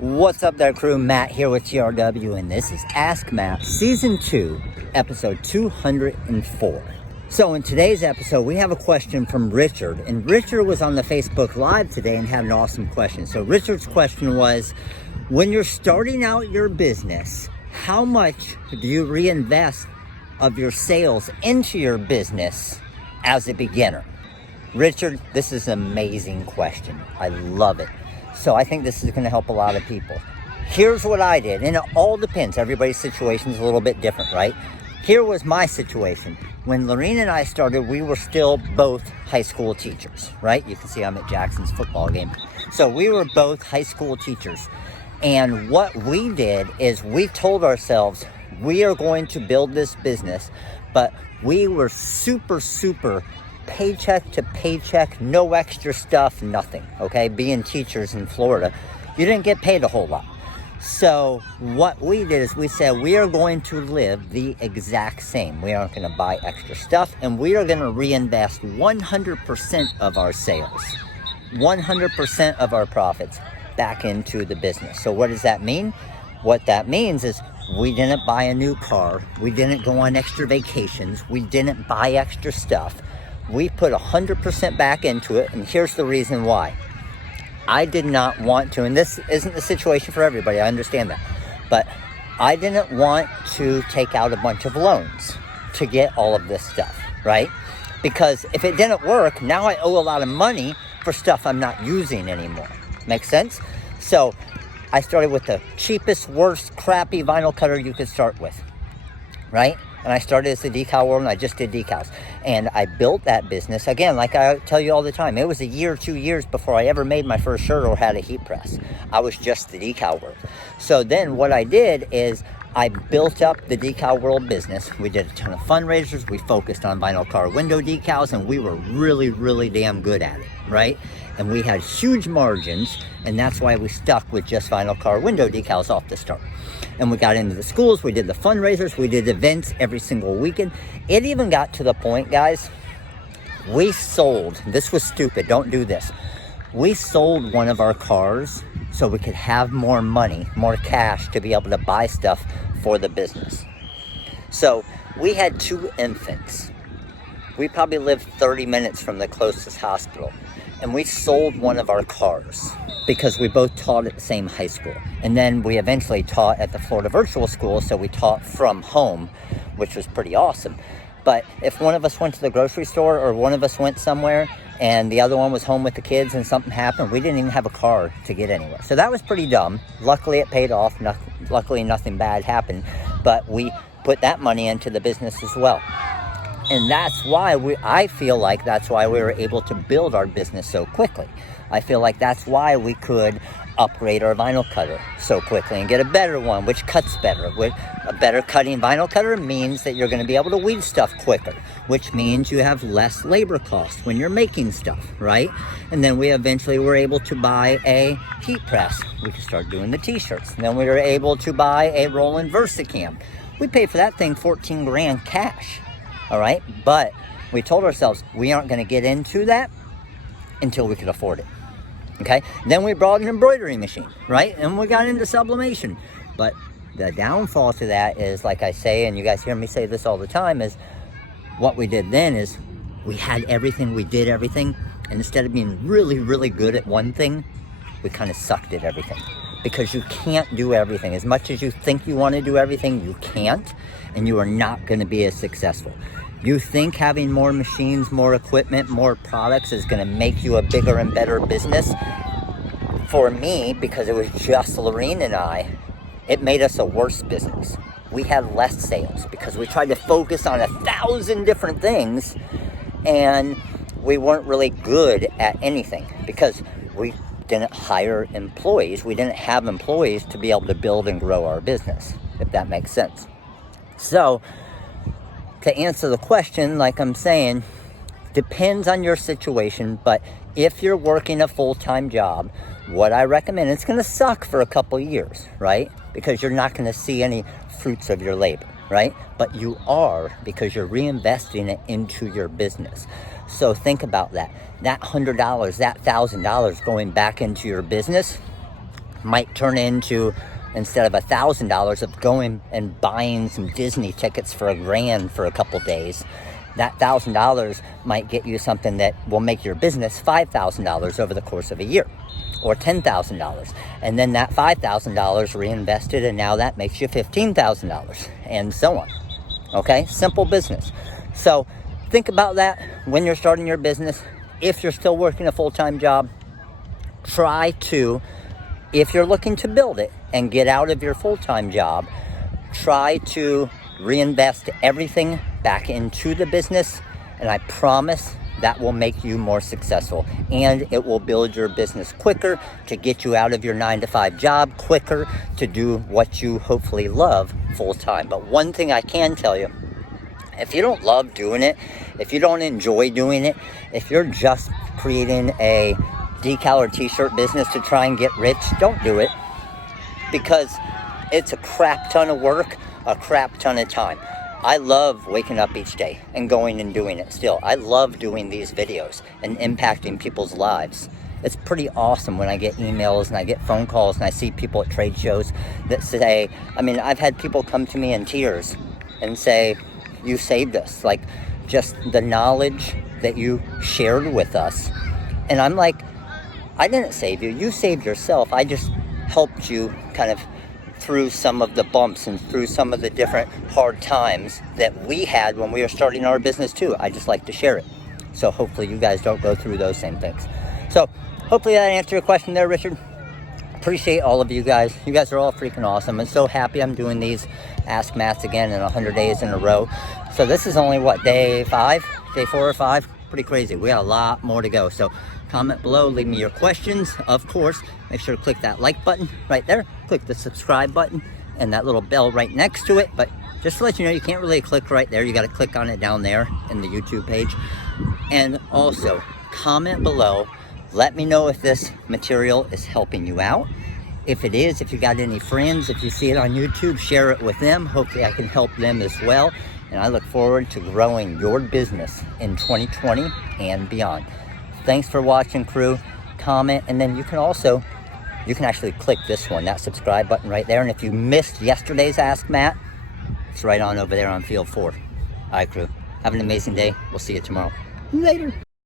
What's up there, crew? Matt here with TRW, and this is Ask Matt Season 2, Episode 204. So in today's episode, we have a question from Richard, and Richard was on the Facebook Live today and had an awesome question. So Richard's question was, when you're starting out your business, how much do you reinvest of your sales into your business as a beginner? Richard, this is an amazing question. I love it. So I think this is going to help a lot of people. Here's what I did, and it all depends. Everybody's situation is a little bit different, right? Here was my situation. When Lorene and I started, we were still both high school teachers, right? You can see I'm at Jackson's football game. So we were both high school teachers. And what we did is we told ourselves, we are going to build this business, but we were super paycheck to paycheck, no extra stuff, nothing, okay? Being teachers in Florida, you didn't get paid a whole lot. So what we did is we said, we are going to live the exact same. We aren't going to buy extra stuff, and we are going to reinvest 100% of our sales, 100% of our profits back into the business. So what does that mean? What that means is we didn't buy a new car. We didn't go on extra vacations. We didn't buy extra stuff. We put 100% back into it, and here's the reason why. I did not want to, and this isn't the situation for everybody, I understand that, but I didn't want to take out a bunch of loans to get all of this stuff, right? Because if it didn't work, now I owe a lot of money for stuff I'm not using anymore. Make sense? So I started with the cheapest, worst, crappy vinyl cutter you could start with, right? And I started as the decal world, and I just did decals. And I built that business. Again, like I tell you all the time, it was a year, 2 years before I ever made my first shirt or had a heat press. I was just the decal world. So then what I did is I built up the decal world business. We did a ton of fundraisers. We focused on vinyl car window decals, and we were really damn good at it, right? And we had huge margins, and that's why we stuck with just vinyl car window decals off the start. And we got into the schools, we did the fundraisers, we did events every single weekend. It even got to the point, guys, we sold, this was stupid, don't do this. We sold one of our cars so we could have more money, more cash to be able to buy stuff for the business. So we had 2 infants. We probably lived 30 minutes from the closest hospital. And we sold one of our cars because we both taught at the same high school. And then we eventually taught at the Florida Virtual School, so we taught from home, which was pretty awesome. But if one of us went to the grocery store or one of us went somewhere and the other one was home with the kids and something happened, we didn't even have a car to get anywhere. So that was pretty dumb. Luckily, it paid off. Luckily, nothing bad happened. But we put that money into the business as well. And that's why I feel like that's why we were able to build our business so quickly. I feel like that's why we could upgrade our vinyl cutter so quickly and get a better one, which cuts better. With a better cutting vinyl cutter means that you're going to be able to weed stuff quicker, which means you have less labor costs when you're making stuff, right? And then we eventually were able to buy a heat press. We could start doing the t-shirts. And then we were able to buy a Roland VersaCam. We paid for that thing $14,000 cash. All right, but we told ourselves we aren't going to get into that until we could afford it. Okay, then we brought an embroidery machine, right? And we got into sublimation. But the downfall to that is, like I say, and you guys hear me say this all the time, is what we did then is we had everything, we did everything, and instead of being really good at one thing, we kind of sucked at everything. Because you can't do everything. As much as you think you want to do everything, you can't, and you are not going to be as successful. You think having more machines, more equipment, more products is going to make you a bigger and better business? For me, because it was just Lorene and I, it made us a worse business. We had less sales because we tried to focus on 1,000 different things, and we weren't really good at anything because we didn't hire employees. We didn't have employees to be able to build and grow our business, if that makes sense. So, to answer the question, like I'm saying, depends on your situation, but if you're working a full-time job, what I recommend, it's going to suck for a couple years, right? Because you're not going to see any fruits of your labor, right? But you are, because you're reinvesting it into your business. So think about that. That $100, that $1,000 going back into your business, might turn into, instead of $1,000 of going and buying some Disney tickets for $1,000 for a couple days, that $1,000 might get you something that will make your business $5,000 over the course of a year, or $10,000. And then that $5,000 reinvested, and now that makes you $15,000, and so on. Okay, simple business. So think about that when you're starting your business. If you're still working a full-time job, try to, if you're looking to build it and get out of your full-time job, try to reinvest everything back into the business, and I promise that will make you more successful, and it will build your business quicker, to get you out of your 9-to-5 job quicker, to do what you hopefully love full-time. But one thing I can tell you, if you don't love doing it, if you don't enjoy doing it, if you're just creating a decal or t-shirt business to try and get rich, don't do it, because it's a crap ton of work, a crap ton of time. I love waking up each day and going and doing it still. I love doing these videos and impacting people's lives. It's pretty awesome when I get emails and I get phone calls and I see people at trade shows that say, I mean, I've had people come to me in tears and say, you saved us. Like, just the knowledge that you shared with us. And I'm like, I didn't save you. You saved yourself. I just helped you kind of through some of the bumps and through some of the different hard times that we had when we were starting our business too. I just like to share it. So hopefully you guys don't go through those same things. So hopefully that answered your question there, Richard. Appreciate all of you guys. You guys are all freaking awesome. I'm so happy I'm doing these Ask Matts again in 100 days in a row. So this is only what, day 4 or 5? Pretty crazy. We got a lot more to go. So comment below, leave me your questions. Of course, make sure to click that like button right there. Click the subscribe button and that little bell right next to it. But just to let you know, you can't really click right there. You got to click on it down there in the YouTube page. And also, comment below. Let me know if this material is helping you out. If it is, if you got any friends, if you see it on YouTube, share it with them. Hopefully I can help them as well. And I look forward to growing your business in 2020 and beyond. Thanks for watching, crew. Comment, and then you can actually click this one, that subscribe button right there. And if you missed yesterday's Ask Matt, it's right on over there on Field 4. All right, crew. Have an amazing day. We'll see you tomorrow. Later.